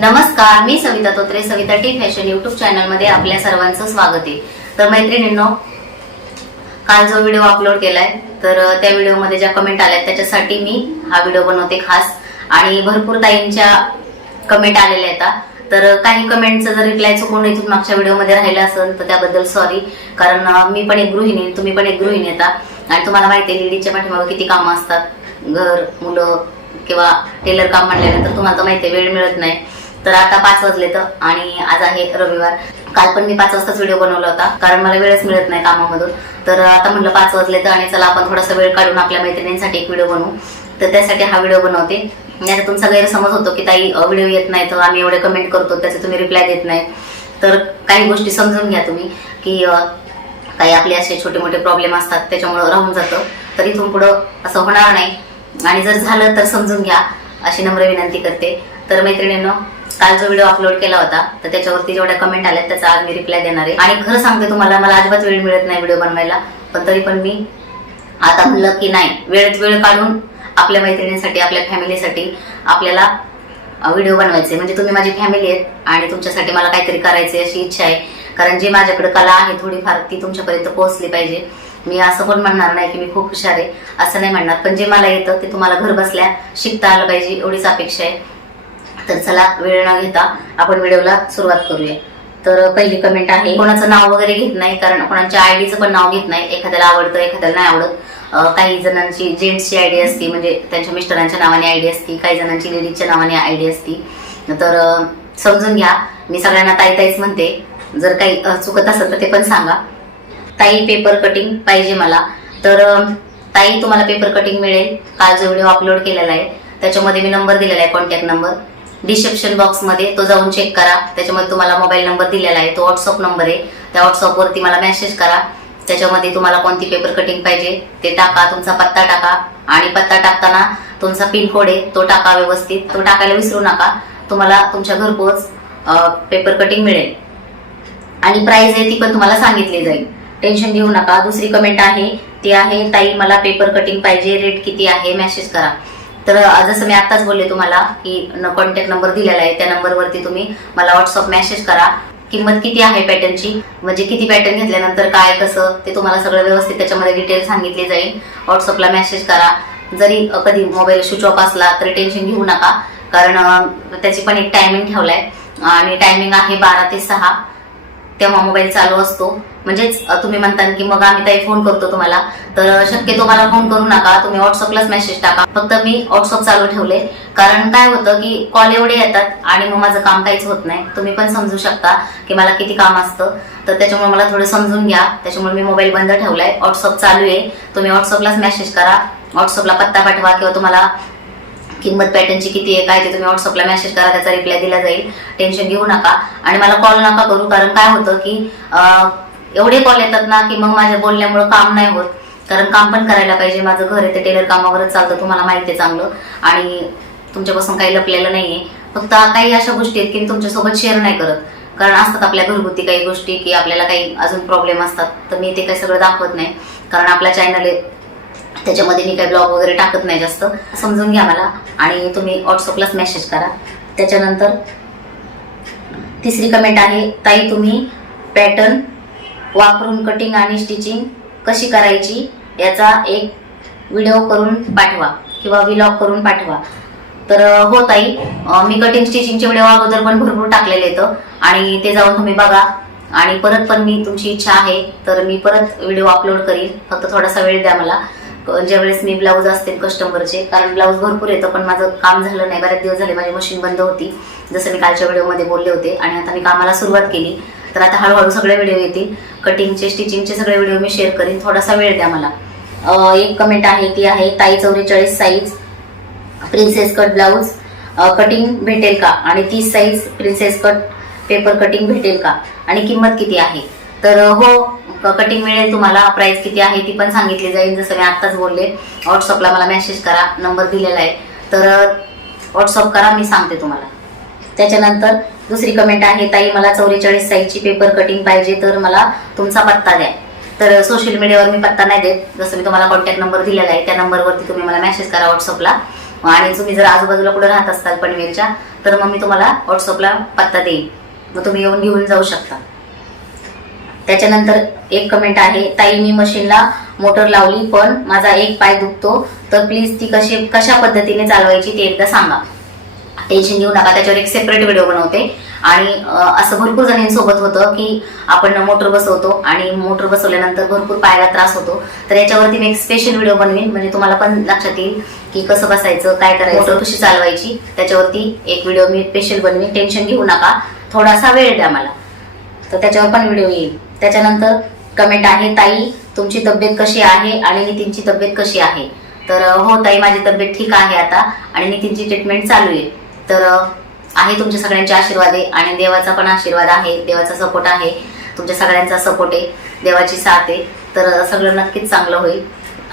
नमस्कार मी Savita Totre Savita T fashion YouTube चॅनलमध्ये आपल्या सर्वांचं स्वागत आहे. तर मैत्रिणींनो काल जो व्हिडिओ अपलोड केलाय तर त्या व्हिडिओमध्ये ज्या कमेंट आल्या त्याच्यासाठी मी हा व्हिडिओ बनवते खास. आणि भरपूर ताईंच्या कमेंट आलेल्या आहेत तर काही कमेंटचं जर रिप्लाय चुकून इथून मागच्या व्हिडिओमध्ये राहिलं असेल तर त्याबद्दल सॉरी कारण मी पण एक गृहिणी तुम्ही पण एक गृहिणी येता आणि तुम्हाला माहिती आहे लेडीजच्या पाठीमागे किती कामं असतात. घर मुलं किंवा टेलर काम म्हणल्यानंतर तुम्हाला तर माहिती आहे वेळ मिळत नाही. तर आता पाच वाजले तर. आणि आज आहे रविवार. काल पण मी पाच वाजताच व्हिडिओ बनवला होता कारण मला वेळच मिळत नाही कामामधून. तर आता म्हणलं पाच वाजले तर आणि चला आपण थोडासा वेळ काढून आपल्या मैत्रिणींसाठी एक व्हिडिओ बनवू. तर त्यासाठी हा व्हिडिओ बनवते. आणि तुमचा गैरसमज होतो की ताई व्हिडिओ येत नाही तर आम्ही एवढे कमेंट करतो त्याचे तुम्ही रिप्लाय देत नाही. तर काही गोष्टी समजून घ्या तुम्ही की काही आपले असे छोटे मोठे प्रॉब्लेम असतात त्याच्यामुळं राहून जातं. तर इथून पुढं असं होणार नाही. आणि जर झालं तर समजून घ्या. अशी नम्र विनंती करते. तर मैत्रिणींनो काल जो व्हिडिओ अपलोड केला होता तर त्याच्यावरती जेवढ्या कमेंट आल्या त्याचा आज मी रिप्लाय देणार आहे. आणि खरं सांगते तुम्हाला मला अजिबात वेळ मिळत नाही व्हिडिओ बनवायला पण तरी पण मी आता म्हणलं की नाही वेळेत वेळ काढून आपल्या मैत्रिणींसाठी आपल्या फॅमिलीसाठी आपल्याला व्हिडिओ बनवायचे. म्हणजे तुम्ही माझी फॅमिली आहेत आणि तुमच्यासाठी मला काहीतरी करायचे अशी इच्छा आहे. कारण जी माझ्याकडे कला आहे थोडीफार ती तुमच्यापर्यंत पोहोचली पाहिजे. मी असं पण म्हणणार नाही की मी खूप हुशार आहे असं नाही म्हणणार. पण जे मला येतं ते तुम्हाला घर बसल्या शिकता आलं पाहिजे एवढीच अपेक्षा आहे. तर चला वेळ न घेता आपण व्हिडिओला सुरुवात करूया. तर पहिली कमेंट आहे कोणाचं नाव वगैरे घेत नाही कारण कोणाच्या आयडीचं पण नाव घेत नाही. एखाद्याला आवडतं एखाद्याला नाही आवडत. काही जणांची जेंट्सची आयडी असती म्हणजे त्यांच्या मिस्टरांच्या नावाने आयडी असती काही जणांची लेडीजच्या नावाने आयडी असती. तर समजून घ्या. मी सगळ्यांना ताई ताईच म्हणते. जर काही चुकत असेल तर ते पण सांगा. ताई पेपर कटिंग पाहिजे मला. तर ताई तुम्हाला पेपर कटिंग मिळेल. काल जो व्हिडिओ अपलोड केलेला आहे. त्याच्यामध्ये मी नंबर दिलेला आहे कॉन्टॅक्ट नंबर डिस्क्रिप्शन बॉक्समध्ये तो जाऊन चेक करा. त्याच्यामध्ये तुम्हाला मोबाईल नंबर दिलेला आहे. तो व्हॉट्सअप नंबर आहे. त्या व्हॉट्सअपवरती मला मेसेज करा. त्याच्यामध्ये तुम्हाला कोणती पेपर कटिंग पाहिजे ते टाका. तुमचा पत्ता टाका. आणि पत्ता टाकताना तुमचा पिन कोड आहे तो टाका व्यवस्थित. तो टाकायला विसरू नका. तुम्हाला तुमच्या घरपोच पेपर कटिंग मिळेल. आणि प्राइस आहे ती पण तुम्हाला सांगितली जाईल. टेन्शन घेऊ नका. दुसरी कमेंट आहे. ती आहे ताई मला पेपर कटिंग पाहिजे. रेट किती आहे? मेसेज करा. तर जसं मी आत्ताच बोलले तुम्हाला की कॉन्टॅक्ट नंबर दिलेला आहे त्या नंबरवरती तुम्ही मला व्हॉट्सअप मेसेज करा. किंमत किती आहे पॅटर्नची म्हणजे किती पॅटर्न घेतल्यानंतर काय कसं? ते तुम्हाला सगळं व्यवस्थित त्याच्यामध्ये डिटेल सांगितले जाईल. व्हॉट्सअपला मेसेज करा. जरी कधी मोबाईल स्विच ऑफ असला तरी टेन्शन घेऊ नका. कारण त्याची पण एक टायमिंग ठेवलाय. आणि टायमिंग आहे बारा ते सहा. तेव्हा मोबाईल चालू असतो. म्हणजेच तुम्ही म्हणता की मग आम्ही काही फोन करतो तुम्हाला. तर शक्यतो मला फोन करू नका. तुम्ही व्हॉट्सअपलाच मेसेज टाका. फक्त मी व्हॉट्सअप चालू ठेवले. कारण काय होतं की कॉल एवढे येतात आणि मग माझं काम काहीच होत नाही. तुम्ही पण समजू शकता की मला किती काम असतं. तर त्याच्यामुळे मला थोडं समजून घ्या. त्याच्यामुळे मी मोबाईल बंद ठेवलाय. व्हॉट्सअप चालू आहे. तुम्ही व्हॉट्सअपलाच मेसेज करा. व्हॉट्सअपला पत्ता पाठवा किंवा तुम्हाला किंमत पॅटर्नची किती आहे काय ते तुम्ही व्हॉट्सअपला मेसेज करा त्याचा रिप्लाय दिला जाईल. टेन्शन घेऊ नका. आणि मला कॉल नका करू कारण काय होतं की एवढे कॉल येतात ना की मग माझ्या बोलण्यामुळं काम नाही होत. कारण काम पण करायला पाहिजे. माझं घर आहे ते टेलर कामावरच चालतं तुम्हाला माहिती आहे चांगलं. आणि तुमच्यापासून काही लपलेलं नाहीये. फक्त काही अशा गोष्टी आहेत की मी तुमच्यासोबत शेअर नाही करत. कारण असतात आपल्या घरगुती काही गोष्टी की आपल्याला काही अजून प्रॉब्लेम असतात. तर मी ते काही सगळं दाखवत नाही. कारण आपला चॅनल आहे त्याच्यामध्ये मी काही ब्लॉग वगैरे टाकत नाही जास्त. समजून घ्या मला. आणि तुम्ही व्हॉट्सअपलाच मेसेज करा. त्याच्यानंतर तिसरी कमेंट आहे ताई तुम्ही पॅटर्न वापरून कटिंग आणि स्टिचिंग कशी करायची याचा एक व्हिडिओ करून पाठवा किंवा व्लॉग करून पाठवा. तर हो ताई मी कटिंग स्टिचिंगचे व्हिडिओ अगोदर पण भरपूर टाकलेले आहेत आणि ते जाऊन तुम्ही बघा. आणि परत पण मी तुमची इच्छा आहे तर मी परत व्हिडिओ अपलोड करीन. फक्त थोडासा वेळ द्या मला. ज्यावेळेस मी ब्लाऊज असतील कस्टमरचे कारण ब्लाऊज भरपूर येतं पण माझं काम झालं नाही. बरेच दिवस झाले माझी मशीन बंद होती. जसं मी कालच्या व्हिडिओमध्ये बोलले होते आणि आता मी कामाला सुरुवात केली. तर आता हळूहळू सगळे व्हिडिओ येतील. कटिंगचे स्टिचिंगचे सगळे व्हिडिओ मी शेअर करीन. थोडासा वेळ द्या मला. एक कमेंट आहे ती आहे ताई चौवेचाळीस size princess cut blouse cutting भेटेल का? आणि तीस size princess cut paper cutting भेटेल का? आणि किंमत किती आहे? तर हो कटिंग मिळेल तुम्हाला प्राइस किती आहे ती पण सांगितली जाईल. जसं मी आत्ताच बोलले व्हॉट्सअपला मला मेसेज करा नंबर दिलेला आहे. तर व्हॉट्सअप करा मी सांगते तुम्हाला. त्याच्यानंतर दुसरी कमेंट आहे ताई मला चौवेचाळीस साईजची पेपर कटिंग पाहिजे तर मला तुमचा पत्ता द्या. तर सोशल मीडियावर मी पत्ता नाही देत. जसं मी तुम्हाला कॉन्टॅक्ट नंबर दिलेला आहे त्या नंबरवरती तुम्ही मला मेसेज करा व्हॉट्सअपला आणि तुम्ही जर आजूबाजूला कुठे राहत असाल पनवेलच्या तर मग मी तुम्हाला व्हॉट्सअपला पत्ता देईन. मग तुम्ही येऊन घेऊन जाऊ शकता. त्याच्यानंतर एक कमेंट आहे ताई मी मशीनला मोटर लावली पण माझा एक पाय दुखतो तर प्लीज ती कशी कशा पद्धतीने चालवायची ते एकदा सांगा. टेन्शन घेऊ नका त्याच्यावर एक सेपरेट व्हिडिओ बनवते. आणि असं भरपूर जणींसोबत होतं की आपण मोटर बसवतो आणि मोटर बसवल्यानंतर भरपूर पायाला त्रास होतो. तर याच्यावरती मी एक स्पेशल व्हिडिओ बनवीन. म्हणजे तुम्हाला पण लक्षात येईल की कसं बसायचं काय करायचं मोटर कशी चालवायची. त्याच्यावरती एक व्हिडिओ मी स्पेशल बनवीन. टेन्शन घेऊ नका. थोडासा वेळ द्या मला. तर त्याच्यावर पण व्हिडिओ येईल. त्याच्यानंतर कमेंट आहे ताई तुमची तब्येत कशी आहे आणि नितीनची तब्येत कशी आहे? तर हो ताई माझी तब्येत ठीक आहे आता आणि नितीनची ट्रीटमेंट चालू आहे. तर आहे तुमच्या सगळ्यांचे आशीर्वाद आहे आणि देवाचा पण आशीर्वाद आहे देवाचा सपोर्ट आहे तुमच्या सगळ्यांचा सपोर्ट आहे देवाची साथ आहे. तर सगळं नक्कीच चांगलं होईल.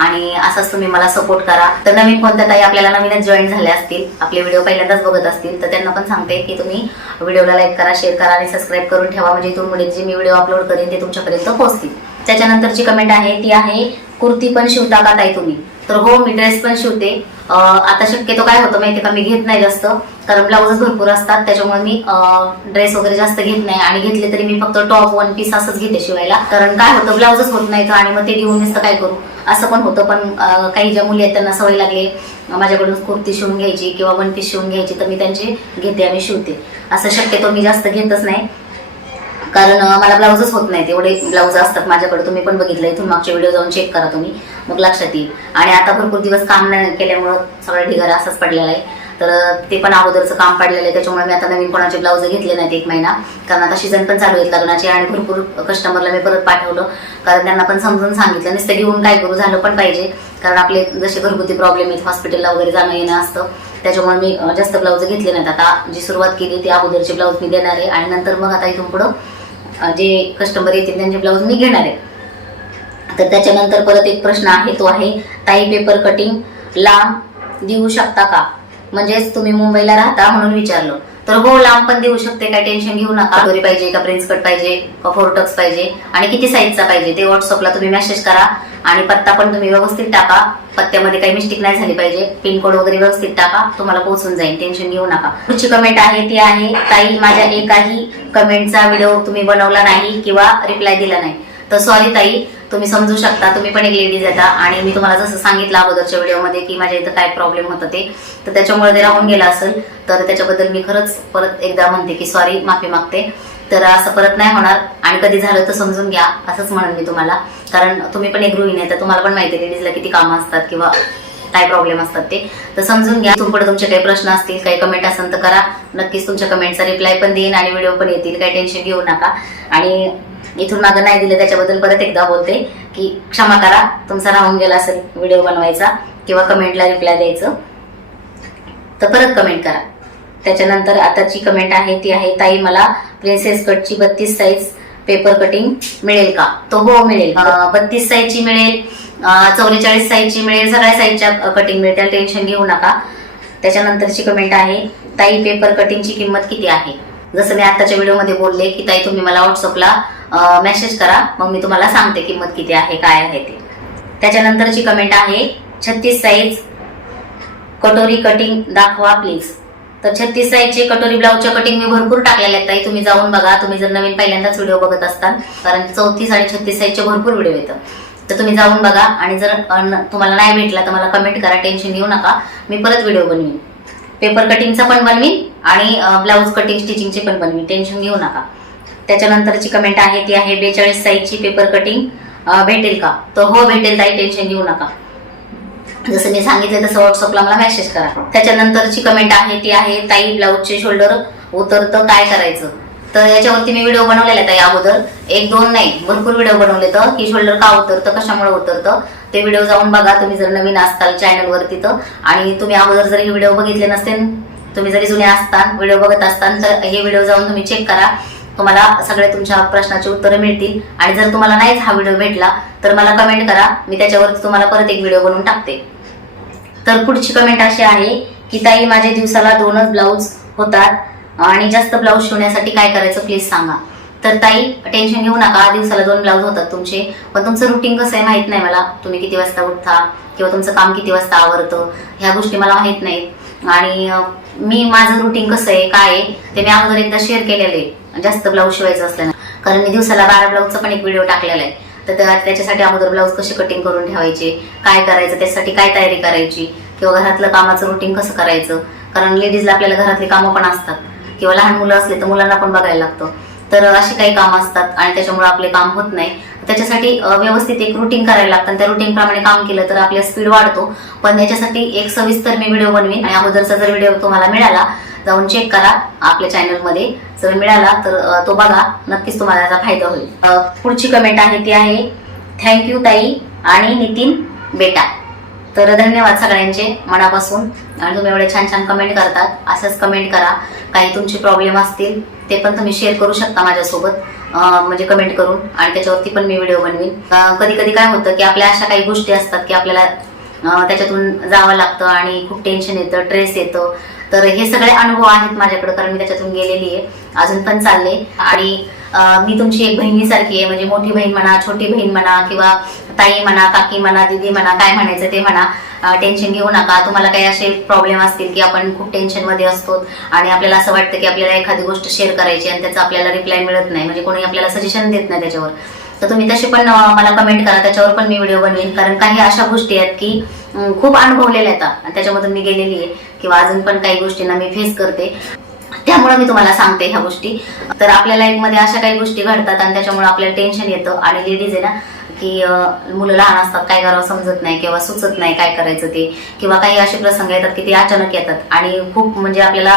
आणि असंच तुम्ही मला सपोर्ट करा. तर नवीन कोणत्या ताई आपल्याला नवीनच जॉईन झाल्या असतील आपले व्हिडिओ पहिल्यांदाच बघत असतील तर त्यांना पण सांगते की तुम्ही व्हिडिओला लाईक करा शेअर करा आणि सबस्क्राईब करून ठेवा. म्हणजे इथून पुढे जे मी व्हिडिओ अपलोड करेन ते तुमच्यापर्यंत पोहोचतील. त्याच्यानंतरची कमेंट आहे ती आहे कुर्ती पण शिवता का ताई तुम्ही? तर हो मी ड्रेस पण शिवते. आता शक्यतो काय होतं माहिती का? मी घेत नाही जास्त कारण ब्लाऊजच भरपूर असतात. त्याच्यामुळे मी ड्रेस वगैरे जास्त घेत नाही. आणि घेतले तरी मी फक्त टॉप वन पीस असंच घेते शिवायला. कारण काय होतं ब्लाऊजच होत नाही आणि मग ते घेऊन नुसतं काय करू? असं पण होतं. पण काही ज्या मुली आहेत त्यांना सवय लागली. माझ्याकडून कुर्ती शिवून घ्यायची किंवा वन पीस शिवून घ्यायची तर मी त्यांची घेते आणि शिवते. असं शक्यतो मी जास्त घेतच नाही. कारण मला ब्लाऊजच होत नाहीत. एवढे ब्लाऊज असतात माझ्याकडे. तुम्ही पण बघितलं इथून मागचे व्हिडिओ जाऊन चेक करा तुम्ही. मग लक्षात येईल. आणि आता भरपूर दिवस काम नाही केल्यामुळं सगळा ढिगारा असाच पडलेला आहे. तर ते पण अगोदरचं काम पडलेलं आहे. त्याच्यामुळे मी आता नवीन कोणाचे ब्लाऊज घेतले नाहीत एक महिना. कारण आता सीझन पण चालू आहेत लग्नाचे आणि भरपूर कस्टमरला मी परत पाठवलं. कारण त्यांना पण समजून सांगितलं. नुसतं घेऊन काय करू झालं पण पाहिजे. कारण आपले जसे घरगुती प्रॉब्लेम आहेत हॉस्पिटलला वगैरे जाणं येणं असतं. त्याच्यामुळे मी जास्त ब्लाऊज घेतले नाहीत. आता जी सुरुवात केली ती अगोदरचे ब्लाऊज मी देणार आहे. आणि नंतर मग आता इथून पुढं जे कस्टमर येतील त्यांचे ब्लाऊज मी घेणार आहे. तर त्याच्यानंतर परत एक प्रश्न आहे तो आहे ताई पेपर कटिंग लांब देऊ शकता का? म्हणजेच तुम्ही मुंबईला राहता म्हणून विचारलं. तर हो लांब पण देऊ शकते काय टेन्शन घेऊ नका. दोरी पाहिजे का प्रिन्स कट पाहिजे का फोरटक्स पाहिजे आणि किती साईजचा पाहिजे ते व्हॉट्सअपला तुम्ही मेसेज करा आणि पत्ता पण तुम्ही व्यवस्थित टाका. पत्त्यामध्ये काही मिस्टेक नाही झाली पाहिजे. पिनकोड वगैरे व्यवस्थित टाका. तुम्हाला पोहोचून जाईल. टेन्शन घेऊ नका. पुढची कमेंट आहे ती आहे ताई माझ्या एकाही कमेंटचा व्हिडिओ तुम्ही बनवला नाही किंवा रिप्लाय दिला नाही. तर सॉरी ताई तुम्ही समजू शकता तुम्ही पण एक लेडीज येता. आणि मी तुम्हाला जसं सांगितलं अगोदरच्या व्हिडिओमध्ये की माझ्या इथं काय प्रॉब्लेम होतं ते तर त्याच्यामुळे ते राहून गेलं असेल. तर त्याच्याबद्दल मी खरंच परत एकदा म्हणते की सॉरी माफी मागते. तर असं परत नाही होणार. आणि कधी झालं तर समजून घ्या असंच म्हणून मी तुम्हाला. कारण तुम्ही पण एक गृहिणी आहे तर तुम्हाला पण माहिती लेडीजला किती कामं असतात किंवा काय प्रॉब्लेम असतात ते? तर समजून घ्या. तुमकडे तुमचे काही प्रश्न असतील काही कमेंट असेल तर करा. नक्कीच तुमच्या कमेंटचा रिप्लाय पण देईन आणि व्हिडिओ पण येतील. काही टेन्शन घेऊ नका. आणि इथून मागं नाही दिलं त्याच्याबद्दल परत एकदा बोलते की क्षमा करा. तुमचा राहून गेला असेल व्हिडिओ बनवायचा किंवा कमेंटला रिप्लाय द्यायचं तर परत कमेंट करा. त्याच्यानंतर आताची कमेंट आहे ती आहे ताई मला प्रिन्सेस कटची बत्तीस साईज पेपर कटिंग मिळेल का? तो हो मिळेल. बत्तीस साईजची मिळेल. चौवेचाळीस साईजची मिळेल सगळ्या साईजच्या कटिंग मिळतील टेन्शन घेऊ नका. त्याच्यानंतरची कमेंट आहे ताई पेपर कटिंगची किंमत किती आहे? जसं मी आताच्या व्हिडिओमध्ये बोलले की ताई तुम्ही मला व्हॉट्सअपला मेसेज करा मग मी तुम्हाला सांगते किंमत किती आहे काय आहे ते. त्याच्यानंतरची कमेंट आहे छत्तीस साईज कटोरी कटिंग दाखवा प्लीज तर छत्तीस साईजचे कटोरी ब्लाऊजच्या कटिंग मी भरपूर टाकलेल्या आहेत ताई. तुम्ही जाऊन बघा. तुम्ही जर नवीन पहिल्यांदाच व्हिडिओ बघत असताल कारण चौतीस आणि छत्तीस साईजचे भरपूर व्हिडिओ येतात. तर तुम्ही जाऊन बघा. आणि जर तुम्हाला नाही भेटला तर मला कमेंट करा. टेन्शन घेऊ नका. मी परत व्हिडिओ बनवीन. पेपर कटिंगचा पण बनवीन आणि ब्लाऊज कटिंग स्टिचिंगचे पण बनवीन. टेन्शन घेऊ नका. त्याच्यानंतरची कमेंट आहे ती आहे बेचाळीस साईजची पेपर कटिंग भेटेल का? तर हो भेटेल ताई. टेन्शन घेऊ नका. जसं मी सांगितलं तसं व्हॉट्सअपला मला मेसेज करा. त्याच्यानंतरची कमेंट आहे ती आहे ताई ब्लाऊजचे शोल्डर उतरतं. काय करायचं? तर याच्यावरती मी व्हिडिओ बनवलेला आहे ताई अगोदर. एक दोन नाही भरपूर व्हिडिओ बनवले तर. की शोल्डर का उतरतं कशामुळे उतरतं? ते व्हिडिओ जाऊन बघा. तुम्ही जर नवीन असताल चॅनलवरती तर. आणि तुम्ही अगोदर जर हे व्हिडिओ बघितले नसतील तुम्ही जरी जुने असताल व्हिडिओ बघत असताल तर हे व्हिडिओ जाऊन तुम्ही चेक करा. तुम्हाला सगळ्या तुमच्या प्रश्नाची उत्तरं मिळतील. आणि जर तुम्हाला नाहीच हा व्हिडिओ भेटला तर मला कमेंट करा. मी त्याच्यावरती तुम्हाला परत एक व्हिडिओ बनवून टाकते. तर पुढची कमेंट अशी आहे की ताई माझ्या दिवसाला दोनच ब्लाऊज होतात. आणि जास्त ब्लाऊज शिवण्यासाठी काय करायचं प्लीज सांगा. तर ताई टेन्शन घेऊ नका. दिवसाला दोन ब्लाऊज होतात तुमचे. पण तुमचं रुटीन कसं आहे माहीत नाही मला. तुम्ही किती वाजता उठता किंवा तुमचं काम किती वाजता आवरतं ह्या गोष्टी मला माहीत नाहीत. आणि मी माझं रुटीन कसं आहे काय आहे ते मी अगोदर एकदा शेअर केलेलं आहे. जास्त ब्लाऊज शिवायचं असल्यानं कारण मी दिवसाला बारा ब्लाऊजचा पण एक व्हिडिओ टाकलेला आहे. तर त्याच्यासाठी अगोदर ब्लाऊज कसे कटिंग करून ठेवायचे काय करायचं त्यासाठी काय तयारी करायची किंवा घरातलं कामाचं रुटीन कसं करायचं. कारण लेडीजला आपल्याला घरातली कामं पण असतात. किंवा लहान मुलं असले तर मुलांना पण बघायला लागतं. तर अशी काही कामं असतात आणि त्याच्यामुळे आपले काम होत नाही. त्याच्यासाठी व्यवस्थित एक रुटीन करायला लागतं आणि त्या रुटीन प्रमाणे काम केलं तर आपल्या स्पीड वाढतो. पण याच्यासाठी एक सविस्तर मी व्हिडिओ बनवीन आणि अगोदरचा जर व्हिडिओ तुम्हाला मिळाला जाऊन चेक करा आपल्या चॅनलमध्ये जर मिळाला तर तो बघा. नक्कीच तुम्हाला त्याचा फायदा होईल. पुढची कमेंट आहे ती आहे थँक्यू ताई आणि नितीन बेटा. तर धन्यवाद सगळ्यांचे मनापासून. आणि तुम्ही एवढे छान छान कमेंट करतात. असंच कमेंट करा. काही तुमचे प्रॉब्लेम असतील ते पण तुम्ही शेअर करू शकता माझ्यासोबत. म्हणजे कमेंट करून. आणि त्याच्यावरती पण मी व्हिडिओ बनवीन. कधी कधी काय होतं की आपल्या अशा काही गोष्टी असतात की आपल्याला त्याच्यातून जावं लागतं आणि खूप टेन्शन येतं ट्रेस येतं. तर हे सगळे अनुभव आहेत माझ्याकडे कारण मी त्याच्यातून गेलेली आहे. अजून पण चालले. आणि मी तुमची एक बहिणीसारखी आहे. म्हणजे मोठी बहीण म्हणा छोटी बहीण म्हणा किंवा ताई म्हणा काकी म्हणा दिदी म्हणा काय म्हणायचं ते म्हणा. टेन्शन घेऊ नका. तुम्हाला काही असे प्रॉब्लेम असतील की आपण खूप टेन्शनमध्ये असतो आणि आपल्याला असं वाटतं की आपल्याला एखादी गोष्ट शेअर करायची आणि त्याचा आपल्याला रिप्लाय मिळत नाही. म्हणजे कोणी आपल्याला सजेशन देत नाही त्याच्यावर. तर तुम्ही तसे पण मला कमेंट करा. त्याच्यावर पण मी व्हिडिओ बनवेन. कारण काही अशा गोष्टी आहेत की खूप अनुभवलेल्या आहेत. आणि त्याच्यामधून मी गेलेली आहे. किंवा अजून पण काही गोष्टींना मी फेस करते. त्यामुळे मी तुम्हाला सांगते ह्या गोष्टी. तर आपल्या लाईफमध्ये अशा काही गोष्टी घडतात आणि त्याच्यामुळे आपल्याला टेन्शन येतं. आणि लेडीज आहे ना की मुलं लहान असतात काय करावं समजत नाही किंवा सुचत नाही काय करायचं ते किंवा काही असे प्रसंग येतात की ते अचानक येतात. आणि खूप म्हणजे आपल्याला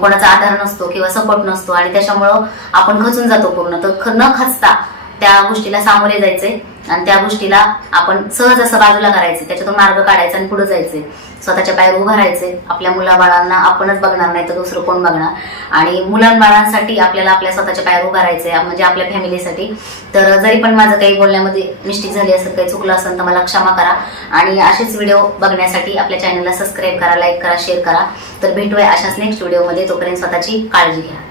कोणाचा आधार नसतो किंवा सपोर्ट नसतो आणि त्याच्यामुळं आपण खचून जातो पूर्ण. तर ख- न खचता त्या गोष्टीला सामोरे जायचे आणि त्या गोष्टीला आपण सहज असं बाजूला करायचं. त्याच्यातून मार्ग काढायचा आणि पुढे जायचंय. स्वतःच्या पायावर उभं राहायचे आपल्या मुलाबाळांना आपणच बघणार नाही तर दुसरं कोण बघणार? आणि मुलांबाळांसाठी आपल्याला आपल्या स्वतःच्या पायावर उभं राहायचंय म्हणजे आपल्या फॅमिलीसाठी. तर जरी पण माझं काही बोलण्यामध्ये मिस्टेक झाली असेल काही चुकलं असेल तर मला क्षमा करा. आणि असेच व्हिडिओ बघण्यासाठी आपल्या चॅनलला सबस्क्राईब करा लाईक करा शेअर करा. तर भेटूया अशाच नेक्स्ट व्हिडिओमध्ये तोपर्यंत स्वतःची काळजी घ्या.